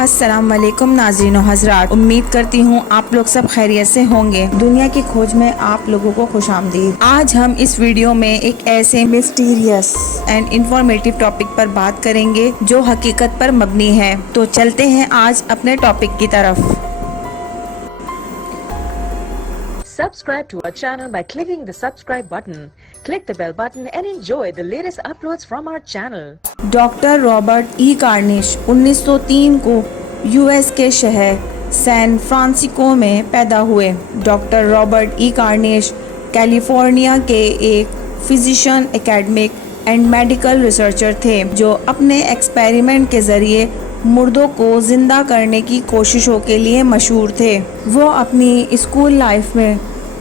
السلام علیکم ناظرین و حضرات، امید کرتی ہوں آپ لوگ سب خیریت سے ہوں گے۔ دنیا کی کھوج میں آپ لوگوں کو خوش آمدید۔ آج ہم اس ویڈیو میں ایک ایسے مسٹیریس اینڈ انفارمیٹیو ٹاپک پر بات کریں گے جو حقیقت پر مبنی ہے۔ تو چلتے ہیں آج اپنے ٹاپک کی طرف۔ Subscribe to our channel by clicking the subscribe button. Click the bell button and enjoy the latest uploads from our channel. Doctor Robert E corniche 1903 کو یو ایس کے شہر سین فرانسسکو میں پیدا ہوئے۔ Doctor Robert E corniche California کے ایک physician, academic and medical researcher تھے جو اپنے ایکسپیریمنٹ کے ذریعے مردوں کو زندہ کرنے کی کوششوں کے لیے مشہور تھے۔ وہ اپنی اسکول لائف میں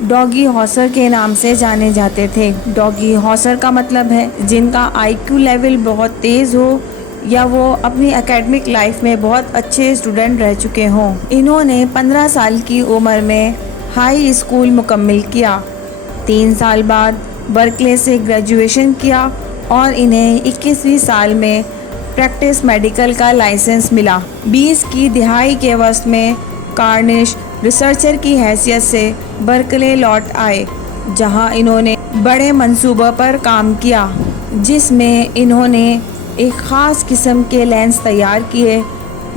ڈاگی ہاسر کے نام سے جانے جاتے تھے۔ ڈاگی ہاسر کا مطلب ہے جن کا آئی کیو لیول بہت تیز ہو یا وہ اپنی اکیڈمک لائف میں بہت اچھے اسٹوڈنٹ رہ چکے ہوں۔ انہوں نے 15 سال کی عمر میں ہائی اسکول مکمل کیا، 3 سال بعد برکلے سے گریجویشن کیا اور انہیں 21ویں سال میں پریکٹس میڈیکل کا لائسنس ملا۔ 20 کی دہائی کے وسط میں کارنش ریسرچر کی حیثیت سے برکلے لوٹ آئے، جہاں انہوں نے بڑے منصوبوں پر کام کیا جس میں انہوں نے ایک خاص قسم کے لینس تیار کیے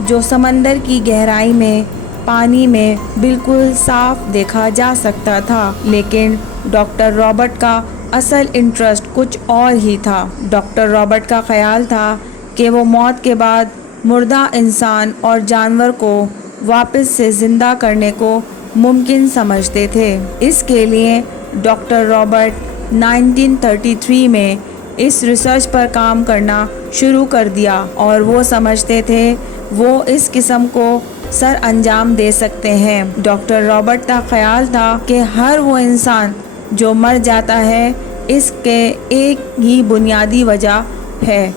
جو سمندر کی گہرائی میں پانی میں بالکل صاف دیکھا جا سکتا تھا۔ لیکن ڈاکٹر رابرٹ کا اصل انٹرسٹ کچھ اور ہی تھا۔ ڈاکٹر رابرٹ کا خیال تھا کہ وہ موت کے بعد مردہ انسان اور جانور کو واپس سے زندہ کرنے کو ممکن سمجھتے تھے۔ اس کے لیے ڈاکٹر رابرٹ 1933 میں اس ریسرچ پر کام کرنا شروع کر دیا اور وہ سمجھتے تھے وہ اس قسم کو سر انجام دے سکتے ہیں۔ ڈاکٹر رابرٹ کا خیال تھا کہ ہر وہ انسان جو مر جاتا ہے اس کے ایک ہی بنیادی وجہ ہے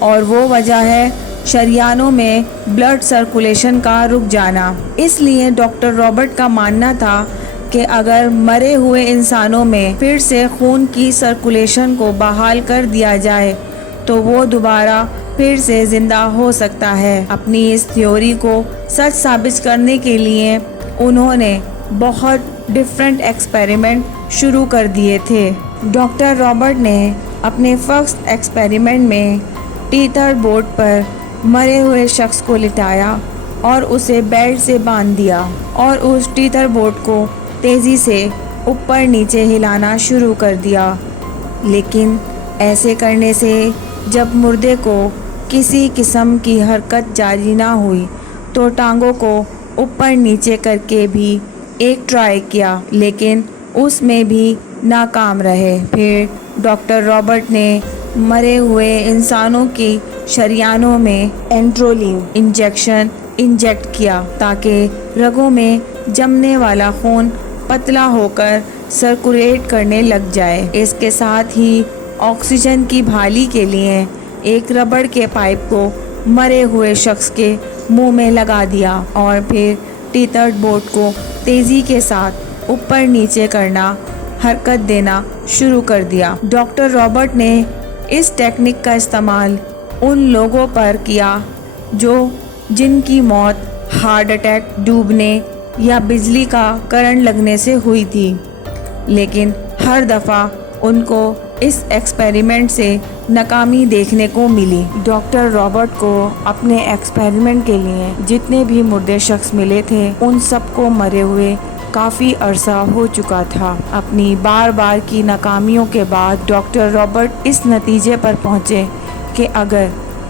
اور وہ وجہ ہے شریانوں میں بلڈ سرکولیشن کا رک جانا۔ اس لیے ڈاکٹر رابرٹ کا ماننا تھا کہ اگر مرے ہوئے انسانوں میں پھر سے خون کی سرکولیشن کو بحال کر دیا جائے تو وہ دوبارہ پھر سے زندہ ہو سکتا ہے۔ اپنی اس تھیوری کو سچ ثابت کرنے کے لیے انہوں نے بہت ڈفرینٹ ایکسپیریمنٹ شروع کر دیے تھے۔ ڈاکٹر رابرٹ نے اپنے فرسٹ ایکسپیریمنٹ میں ٹیتھر بورڈ پر مرے ہوئے شخص کو لٹایا اور اسے بیلٹ سے باندھ دیا اور اس ٹیتھر بورڈ کو تیزی سے اوپر نیچے ہلانا شروع کر دیا۔ لیکن ایسے کرنے سے جب مردے کو کسی قسم کی حرکت جاری نہ ہوئی تو ٹانگوں کو اوپر نیچے کر کے بھی ایک ٹرائی کیا، لیکن اس میں بھی ناکام رہے۔ پھر ڈاکٹر رابرٹ نے مرے ہوئے انسانوں کی شریانوں میں اینٹرولین انجیکشن انجیکٹ کیا تاکہ رگوں میں جمنے والا خون پتلا ہو کر سرکولیٹ کرنے لگ جائے۔ اس کے ساتھ ہی آکسیجن کی بحالی کے لیے ایک ربڑ کے پائپ کو مرے ہوئے شخص کے منہ میں لگا دیا اور پھر ٹیتھرڈ بورڈ کو تیزی کے ساتھ اوپر نیچے کرنا، حرکت دینا شروع کر دیا۔ ڈاکٹر رابرٹ نے اس ٹیکنیک کا استعمال ان لوگوں پر کیا جن کی موت ہارٹ اٹیک، ڈوبنے یا بجلی کا کرنٹ لگنے سے ہوئی تھی، لیکن ہر دفعہ ان کو اس ایکسپیریمنٹ سے ناکامی دیکھنے کو ملی۔ ڈاکٹر رابرٹ کو اپنے ایکسپیریمنٹ کے لیے جتنے بھی مردے شخص ملے تھے ان سب کو مرے ہوئے کافی عرصہ ہو چکا تھا۔ اپنی بار بار کی ناکامیوں کے بعد ڈاکٹر رابرٹ اس نتیجے پر پہنچے کہ اگر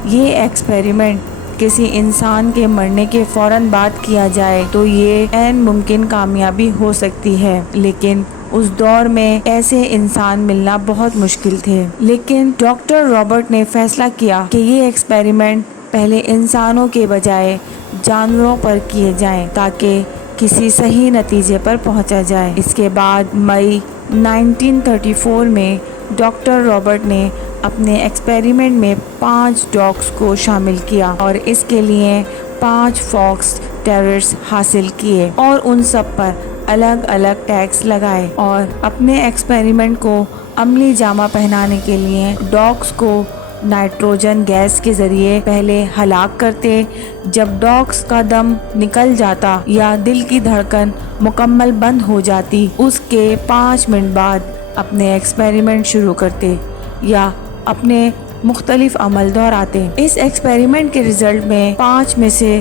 یہ ایکسپیریمنٹ کسی انسان کے مرنے کے فوراً بعد کیا جائے تو یہ عین ممکن کامیابی ہو سکتی ہے، لیکن اس دور میں ایسے انسان ملنا بہت مشکل تھے۔ لیکن ڈاکٹر رابرٹ نے فیصلہ کیا کہ یہ ایکسپیریمنٹ پہلے انسانوں کے بجائے جانوروں پر کیے جائیں تاکہ کسی صحیح نتیجے پر پہنچا جائے۔ اس کے بعد مئی 1934 میں ڈاکٹر رابرٹ نے اپنے ایکسپیریمنٹ میں 5 ڈاگس کو شامل کیا اور اس کے لیے 5 فاکس ٹیررز حاصل کیے اور ان سب پر الگ الگ ٹیگز لگائے، اور اپنے ایکسپیریمنٹ کو عملی جامہ پہنانے کے لیے ڈاگس کو نائٹروجن گیس کے ذریعے پہلے ہلاک کرتے، جب ڈاگز کا دم نکل جاتا یا دل کی دھڑکن مکمل بند ہو جاتی اس کے 5 منٹ بعد اپنے ایکسپیریمنٹ شروع کرتے یا اپنے مختلف عمل دہراتے۔ اس ایکسپیریمنٹ کے رزلٹ میں 5 میں سے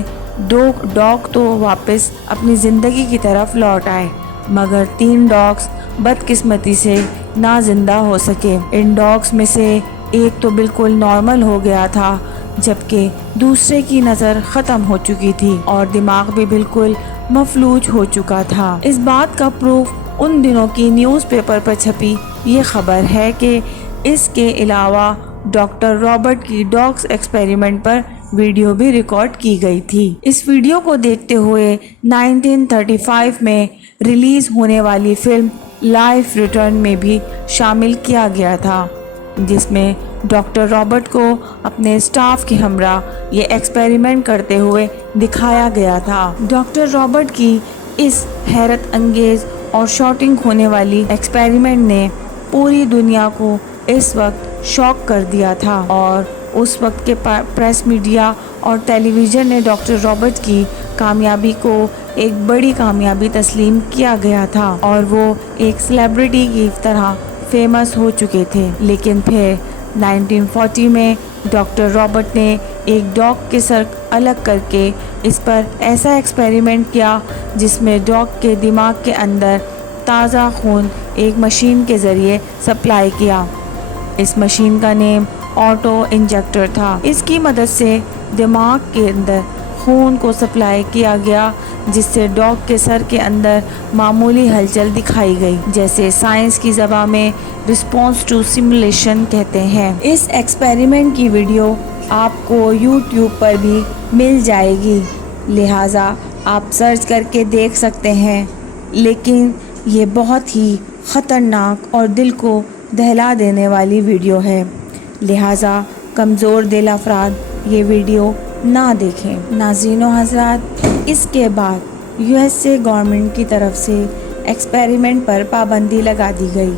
2 ڈاگ تو واپس اپنی زندگی کی طرف لوٹ آئے، مگر 3 ڈاگز بدقسمتی سے نہ زندہ ہو سکے۔ ان ڈاگز میں سے ایک تو بالکل نارمل ہو گیا تھا، جبکہ دوسرے کی نظر ختم ہو چکی تھی اور دماغ بھی بالکل مفلوج ہو چکا تھا۔ اس بات کا پروف ان دنوں کی نیوز پیپر پر چھپی یہ خبر ہے کہ اس کے علاوہ ڈاکٹر رابرٹ کی ڈاگز ایکسپیریمنٹ پر ویڈیو بھی ریکارڈ کی گئی تھی۔ اس ویڈیو کو دیکھتے ہوئے 1935 میں ریلیز ہونے والی فلم لائف ریٹرن میں بھی شامل کیا گیا تھا، جس میں ڈاکٹر رابرٹ کو اپنے اسٹاف کے ہمراہ یہ ایکسپیریمنٹ کرتے ہوئے دکھایا گیا تھا۔ ڈاکٹر رابرٹ کی اس حیرت انگیز اور شاکنگ ہونے والی ایکسپیریمنٹ نے پوری دنیا کو اس وقت شاک کر دیا تھا، اور اس وقت کے پریس میڈیا اور ٹیلی ویژن نے ڈاکٹر رابرٹ کی کامیابی کو ایک بڑی کامیابی تسلیم کیا گیا تھا اور وہ ایک سیلیبریٹی کی طرح فیمس ہو چکے تھے۔ لیکن پھر 1940 میں ڈاکٹر رابرٹ نے ایک ڈاگ کے سر الگ کر کے اس پر ایسا ایکسپیریمنٹ کیا جس میں ڈاگ کے دماغ کے اندر تازہ خون ایک مشین کے ذریعے سپلائی کیا۔ اس مشین کا نیم آٹو انجیکٹر تھا۔ اس کی مدد سے دماغ کے اندر خون کو سپلائی کیا گیا، جس سے ڈاگ کے سر کے اندر معمولی ہلچل دکھائی گئی، جیسے سائنس کی زبان میں رسپانس ٹو سیمولیشن کہتے ہیں۔ اس ایکسپیریمنٹ کی ویڈیو آپ کو یوٹیوب پر بھی مل جائے گی، لہٰذا آپ سرچ کر کے دیکھ سکتے ہیں، لیکن یہ بہت ہی خطرناک اور دل کو دہلا دینے والی ویڈیو ہے، لہٰذا کمزور دل افراد یہ ویڈیو نہ دیکھیں۔ ناظرین و حضرات، اس کے بعد USA گورنمنٹ کی طرف سے ایکسپیریمنٹ پر پابندی لگا دی گئی،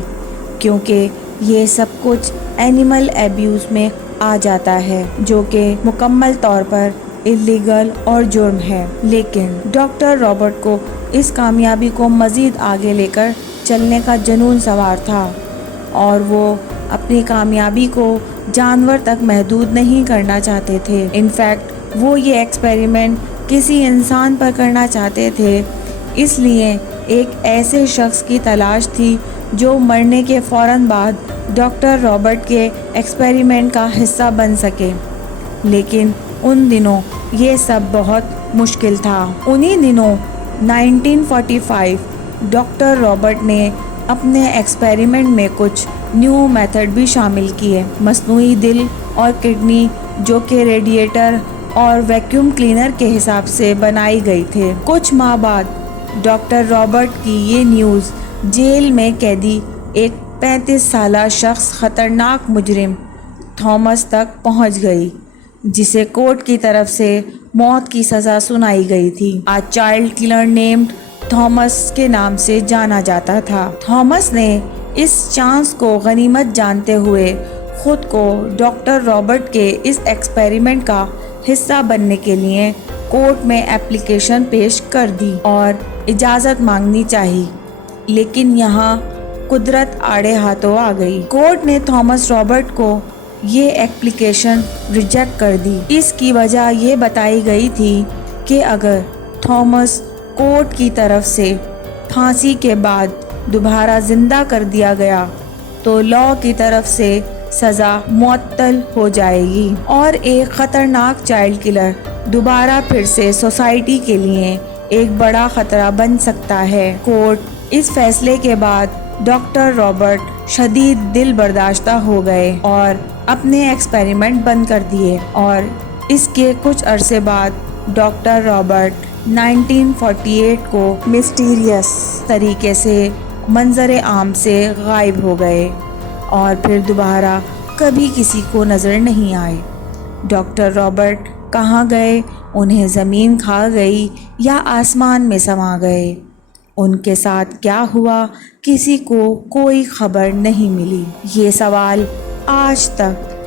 کیونکہ یہ سب کچھ اینیمل ایبیوز میں آ جاتا ہے، جو کہ مکمل طور پر اللیگل اور جرم ہے۔ لیکن ڈاکٹر رابرٹ کو اس کامیابی کو مزید آگے لے کر چلنے کا جنون سوار تھا، اور وہ اپنی کامیابی کو جانور تک محدود نہیں کرنا چاہتے تھے۔ انفیکٹ وہ یہ ایکسپیریمنٹ کسی انسان پر کرنا چاہتے تھے، اس لیے ایک ایسے شخص کی تلاش تھی جو مرنے کے فوراً بعد ڈاکٹر رابرٹ کے ایکسپیریمنٹ کا حصہ بن سکے۔ لیکن ان دنوں یہ سب بہت مشکل تھا۔ انہی دنوں 1945 ڈاکٹر رابرٹ نے اپنے ایکسپیریمنٹ میں کچھ نیو میتھڈ بھی شامل کیے۔ مصنوعی دل اور کڈنی جو کہ ریڈیٹر اور ویکیوم کلینر کے حساب سے بنائی گئی تھے۔ کچھ ماہ بعد ڈاکٹر رابرٹ کی یہ نیوز جیل میں قیدی ایک 35 سالہ شخص خطرناک مجرم تھامس تک پہنچ گئی، جسے کورٹ کی طرف سے موت کی سزا سنائی گئی تھی۔ آ چائلڈ کلر نیمڈ تھامس کے نام سے جانا جاتا تھا۔ تھامس نے اس چانس کو غنیمت جانتے ہوئے خود کو ڈاکٹر رابرٹ کے اس ایکسپیریمنٹ کا حصہ بننے کے لیے کورٹ میں اپلیکیشن پیش کر دی اور اجازت مانگنی چاہی، لیکن یہاں قدرت آڑے ہاتھوں آ گئی۔ کورٹ نے تھامس رابرٹ کو یہ اپلیکیشن ریجیکٹ کر دی۔ اس کی وجہ یہ بتائی گئی تھی کہ اگر تھامس کورٹ کی طرف سے پھانسی کے بعد دوبارہ زندہ کر دیا گیا تو لاء کی طرف سے سزا معطل ہو جائے گی اور ایک خطرناک چائلڈ کلر دوبارہ پھر سے سوسائٹی کے لیے ایک بڑا خطرہ بن سکتا ہے۔ کورٹ اس فیصلے کے بعد ڈاکٹر رابرٹ شدید دل برداشتہ ہو گئے اور اپنے ایکسپیریمنٹ بند کر دیے، اور اس کے کچھ عرصے بعد ڈاکٹر رابرٹ 1948 کو مسٹیریس طریقے سے منظر عام سے غائب ہو گئے اور پھر دوبارہ کبھی کسی کو نظر نہیں آئے۔ ڈاکٹر رابرٹ کہاں گئے، انہیں زمین کھا گئی یا آسمان میں سما گئے؟ ان کے ساتھ کیا ہوا، کسی کو کوئی خبر نہیں ملی۔ یہ سوال آج تک